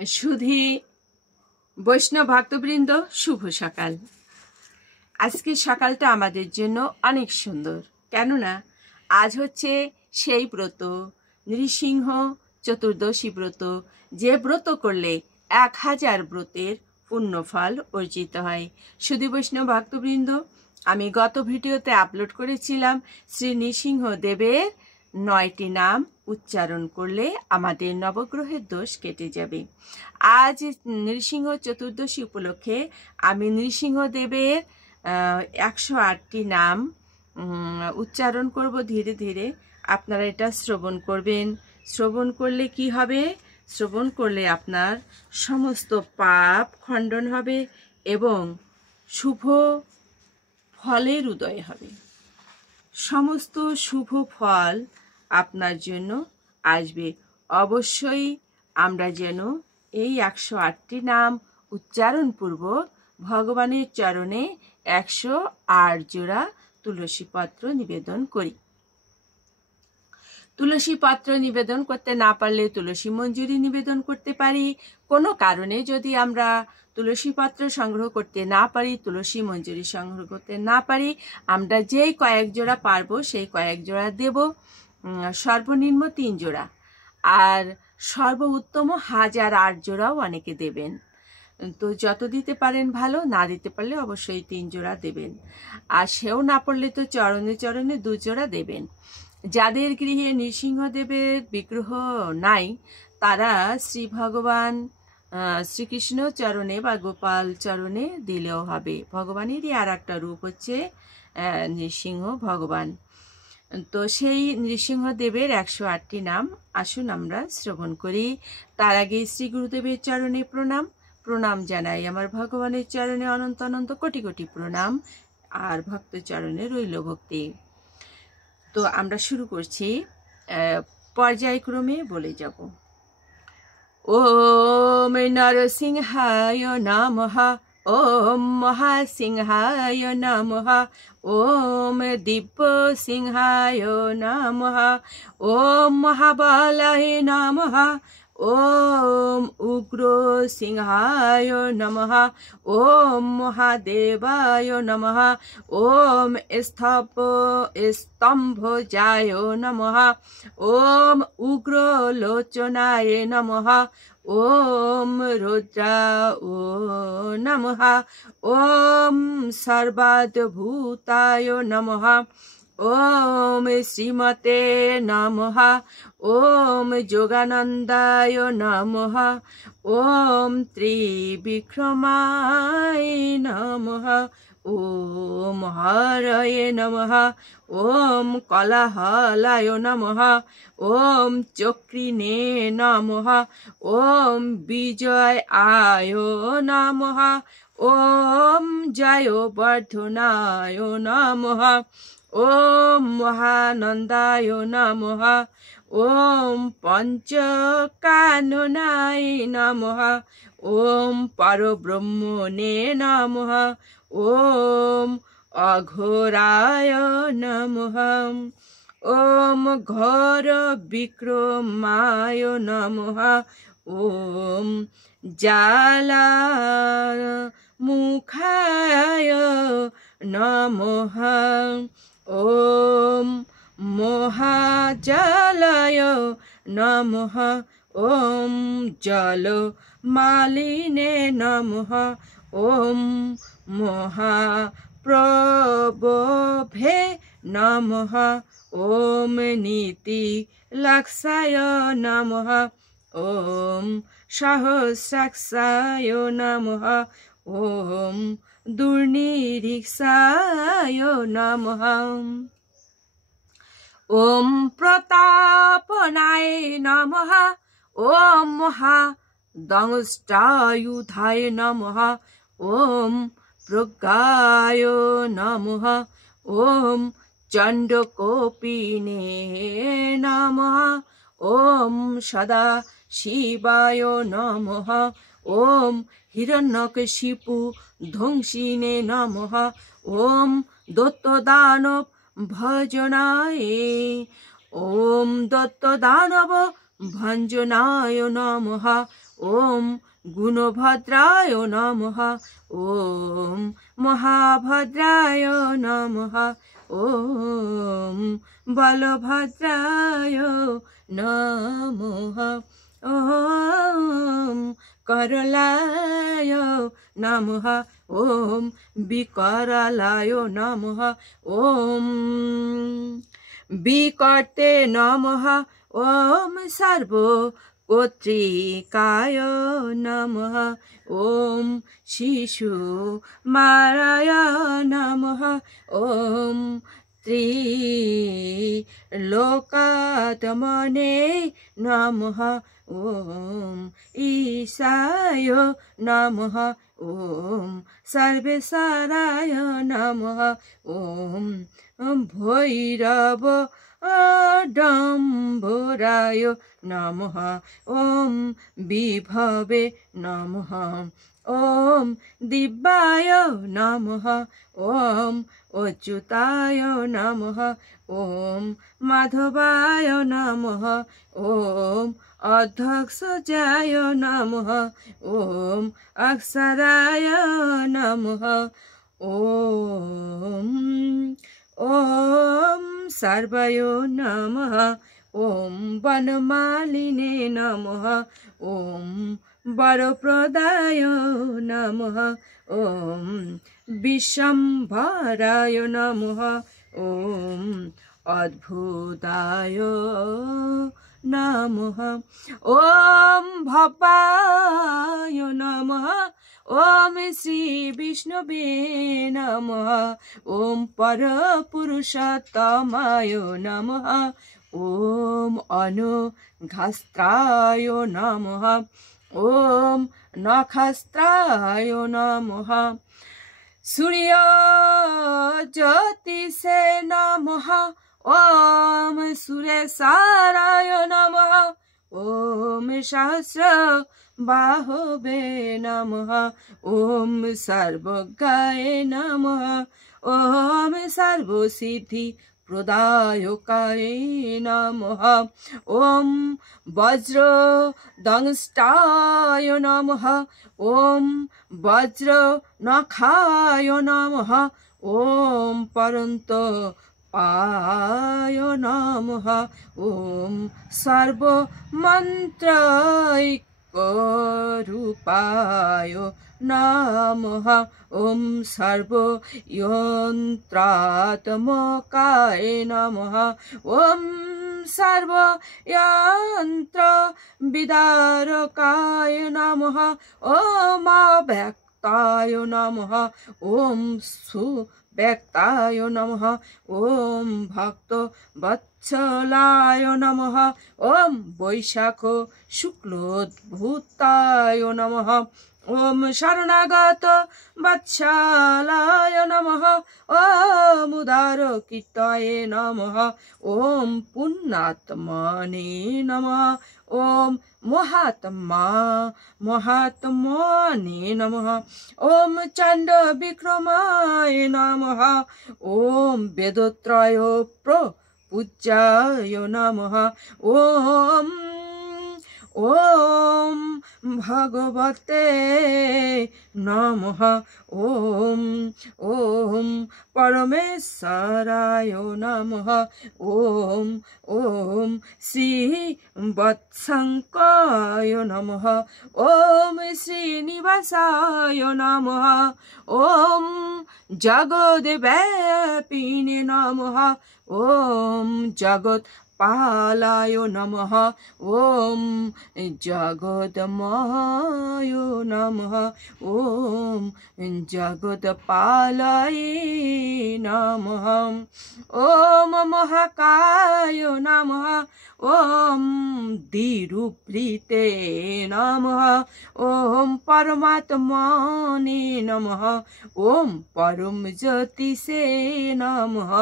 সুধী বৈষ্ণব ভক্তবৃন্দ, শুভ সকাল। আজকের সকালটা আমাদের জন্য অনেক সুন্দর, কেননা আজ হচ্ছে সেই ব্রত, নৃসিংহ চতুর্দশী ব্রত, যে ব্রত করলে 1000 ব্রতের পুণ্যফল অর্জিত হয়। সুধী বৈষ্ণব ভক্তবৃন্দ, আমি গত ভিডিওতে আপলোড করেছিলাম শ্রী নৃসিংহ দেবের 9টি নাম উচ্চারণ করলে আমাদের নবগ্রহের দোষ কেটে যাবে। আজ নৃসিংহ চতুর্দশী উপলক্ষে আমি নৃসিংহদেবের 108টি নাম উচ্চারণ করব ধীরে ধীরে। আপনারা এটা শ্রবণ করবেন। শ্রবণ করলে কি হবে? শ্রবণ করলে আপনার সমস্ত পাপ খণ্ডন হবে এবং শুভ ফলের উদয় হবে। সমস্ত শুভ ফল আপনার জন্য আসবে। অবশ্যই আমরা যেন এই 108টি নাম উচ্চারণপূর্বক ভগবানের চরণে 108 জোড়া তুলসী পত্র নিবেদন করি। তুলসী পত্র নিবেদন করতে না পারলে তুলসী মঞ্জুরি নিবেদন করতে পারি। কোনো কারণে যদি আমরা তুলসী পত্র সংগ্রহ করতে না পারি, তুলসী মঞ্জুরি সংগ্রহ করতে না পারি, আমরা যেই কয়েক জোড়া পারবো সেই কয়েক জোড়া দেব। সর্বনিম্ন 3 জোড়া, আর সর্বোত্তম 1008 জোড়াও অনেকে দেবেন। তো যত দিতে পারেন ভালো, না দিতে পারলে অবশ্যই 3 জোড়া দেবেন। আর সেও না পড়লে তো চরণে চরণে 2 জোড়া দেবেন। যাদের গৃহে নৃসিংহদেবের বিগ্রহ নাই, তারা শ্রী ভগবান শ্রীকৃষ্ণ চরণে বা গোপাল চরণে দিলেও হবে। ভগবানেরই আর একটা রূপ হচ্ছে নৃসিংহ ভগবান। তো সেই নৃসিংহদেবের 108টি নাম আসুন আমরা শ্রবণ করি। তার আগে শ্রী গুরুদেবের চরণে প্রণাম জানাই। আমার ভগবানের চরণে অনন্ত অনন্ত কোটি কোটি প্রণাম, আর ভক্ত চরণে রইল ভক্তি। তো আমরা শুরু করছি, পর্যায়ক্রমে বলে যাব। ওম নরসিংহায় নমঃ, ওম মহাসিংহায় নমঃ, ওম দিব্য সিংহায় নমঃ, ওম মহাবলায় নমঃ, ওম উগ্র সিংহায় নমঃ, ওম মহাদেবায় নমঃ, ওম স্তম্ভজায় নমঃ, ওম উগ্র লোচনায় নমঃ, ওম রুদ্রায় নমঃ, ওম সর্বাদ্ভূতায় নমঃ, ওম শ্রীমতে নমঃ, ওম যোগানন্দায় নমঃ, ওম ত্রিবিক্রমায় নমঃ, ওম হরয়ে নমঃ, ওম কলাহলায় নমঃ, ওম চক্রিণে নমঃ, ওম বিজয় আয় নমঃ, ওম জয় বর্ধনায় নমঃ, ওম মহানন্দায় নমঃ, ওম পঞ্চকাননায় নমঃ, ওম পরব্রহ্মণে নমঃ, ওম অঘোরায় নমঃ, ওম ঘোর বিক্রমায় নমঃ, ওম জালা মুখায় নমঃ, ওম মহাজলায় নমঃ, ওম জল মালিনে নমঃ, ওম মহাপ্রভে নমঃ, ওম নীতি লাক্ষায় নমঃ, ওম সহস্রাক্ষায় নমঃ, ওম দুর্নিরীক্ষায় নমঃ, ওম প্রতাপনায় নমঃ, ওম মহাদংষ্টায়ুধায় নমঃ, ওম প্রজ্ঞায় নমঃ, ওম চণ্ডকোপিনে নমঃ, ওম সদা শিবায় নমঃ, ওম হিরণ্যকশিপু ধ্বংসিনে নমঃ, ওম দত্তদানব ভজনায়, ওম দত্তদানব ভঞ্জনায় নমঃ, ॐ गुणभद्राय नमः ॐ महाभद्राय नमः ॐ बलभद्राय नमः ॐ करलाय नमः ॐ विकरालाय नमः ॐ विकटे नमः ॐ सर्वकोत्रिकाय नमः ॐ शिशुमाराय नमः ॐ त्रिलोकात्मने नमः ॐ ईशाय नमः ॐ सर्वेश्वराय नमः ॐ भैरव डम्बराय नमः ॐ विभवे नमः ॐ दिव्याय नमः ॐ अच्युताय नमः ॐ माधवाय नमः ॐ अध्यक्षजाय नमः ॐ अक्षराय नमः ॐ सर्वाय नमः ॐ वनमालिने नमः ॐ वरप्रदाय नमः ॐ विश्वम्भराय नमः ॐ अद्भुताय नमः ॐ भवाय नमः ॐ श्री विष्णवे नमः ॐ परपुरुषोत्तमाय नमः ॐ अनुघस्त्राय नमः ॐ नखस्त्राय नमः सूर्य ज्योतिषे नमः ॐ सुरेशाराय नमः ॐ सहस्र बाहुवे नमः ॐ सर्वज्ञाय नमः ॐ सर्वसिद्धि प्रदायकाय नमः ॐ वज्रदंष्टाय नमः ॐ वज्रनखाय नमः ॐ परन्तपाय नमः ॐ सर्वमन्त्रैकरूपाय नमः ॐ सर्वयन्त्रात्मकाय नमः ॐ सर्वयन्त्रविदारकाय नमः ॐ अव्यक्ताय नमः ॐ सुव्यक्ताय नमः ॐ भक्तवत्सलाय नमः ॐ वैशाख शुक्लोद्भूताय नमः ॐ शरणागत वत्सलाय नमः ॐ उदारकृताय नमः ॐ पुण्यात्मने नमः ॐ महात्मने नमः ॐ चण्डविक्रमाय नमः ॐ वेदत्रय प्रपूज्याय नमः ॐ भगवते नमः ॐ परमेश्वराय नमः ॐ श्रीवत्सङ्काय नमः ॐ श्रीनिवासाय नमः ॐ जगद्व्यापिने नमः ॐ जगत्पालाय नमः ॐ जगदमय नमः ॐ जगत्पालाय नमः ॐ महाकाय नमः ॐ धीरुप्रीते नमः ॐ परमात्मने नमः ॐ परम ज्योतिषे नमः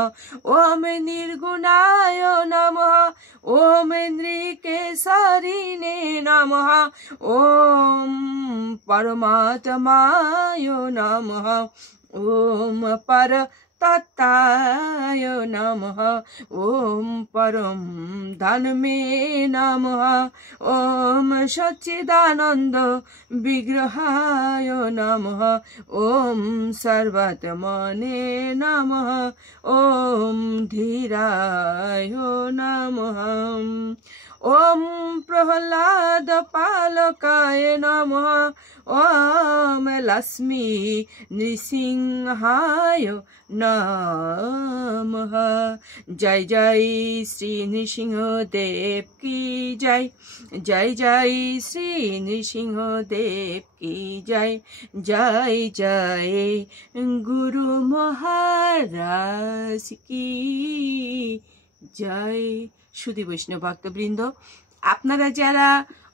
ॐ निर्गुणाय नमः ॐ नृकेशरिणे नमः ॐ परमात्माय नमः ॐ तत्ताय नमः ओम परम धनमे नमः ओम सच्चिदानंद विग्रहाय नमः ओम सर्वात्मने नमः ओम धीराय नमः ओम प्रह्लाद पालकाय नमः ओम लक्ष्मी नृसिंहाय नमः। जय जय श्री नृसिंह देव की जय। जय जय श्री नृसिंह देव की जय। जय जय गुरु महाराज की जय। সুধী বৈষ্ণব ভক্তবৃন্দ, আপনারা যারা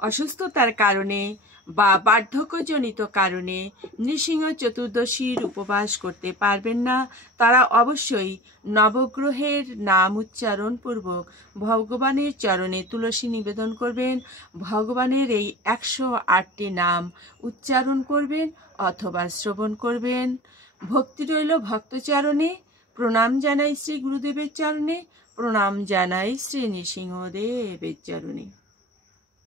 অসুস্থতার কারণে বা বার্ধক্যজনিত কারণে নৃসিংহ চতুর্দশীর উপবাস করতে পারবেন না, তারা অবশ্যই নবগ্রহের নাম উচ্চারণপূর্বক ভগবানের চরণে তুলসী নিবেদন করবেন। ভগবানের এই 108টি নাম উচ্চারণ করবেন অথবা শ্রবণ করবেন। ভক্তি রইল ভক্তচরণে। প্রণাম জানাই শ্রী গুরুদেবের চরণে। প্রণাম জানাই শ্রী নৃসিংহদেবের চরণে।